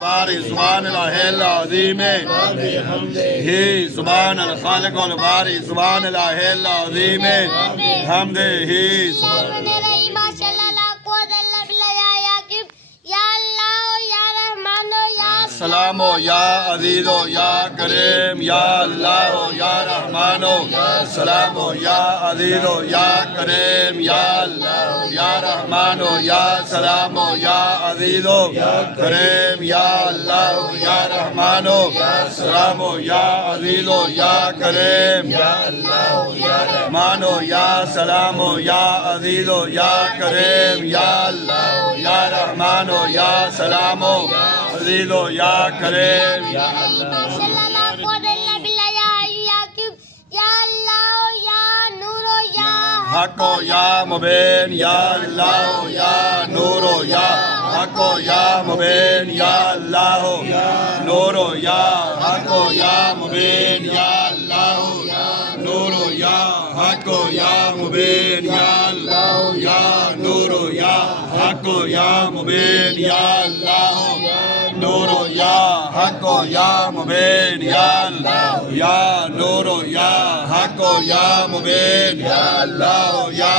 باری سبحان الہ العظیم ہی سبحان الخالق الباری سبحان الہ العظیم حمد ہی سلام یا عزیز یا کریم یا اللہ یا رحمان سلام یا عزیز یا کریم یا اللہ یا رحمان یا سلام یا عزیز کریم یا اللہ یا رحمان سلام یا عزیز یا کریم یا اللہ یا رحمان یا سلام یا عزیز یا کریم یا اللہ یا رحمان یا سلام عزیز یا کریم یا حق یا مبین یا اللہ یا نور یا حق یا مبین یا اللہ نور یا حق یا مبین یا اللہ نور یا حق یا مبین یا اللہ یا نور یا حق یا مبین یا اللہ نور یا حق یا مبین یا اللہ یا نور یا حق یا مبین یا اللہ یا